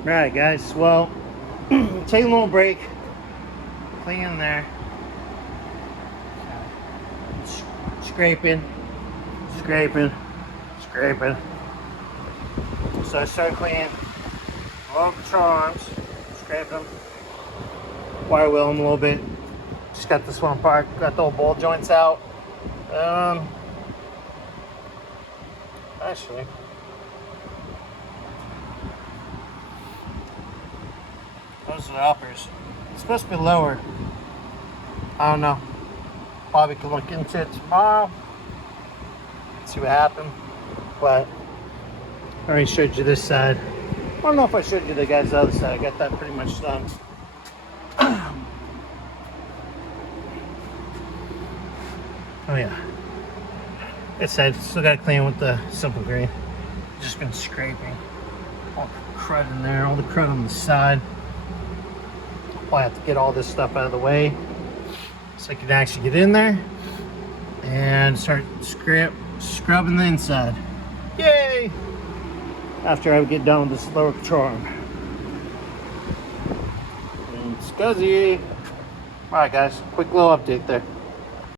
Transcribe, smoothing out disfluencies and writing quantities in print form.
Alright guys, well, take a little break, clean in there, scraping, scraping. So I started cleaning all the control arms, scraping them, wire wheel them a little bit, just got this one apart, got the old ball joints out. Actually, those are the uppers. It's supposed to be lower. I don't know. Probably could look into it tomorrow. See what happened. But I already showed you this side. I don't know if I showed you the guys the other side. I got that pretty much done. Oh yeah. This side still got to clean with the simple green. Just been scraping all the crud in there, all the crud on the side. I have to get all this stuff out of the way so I can actually get in there and start scrubbing the inside. Yay! After I get done with this lower control arm. And scuzzy. Alright guys, quick little update there.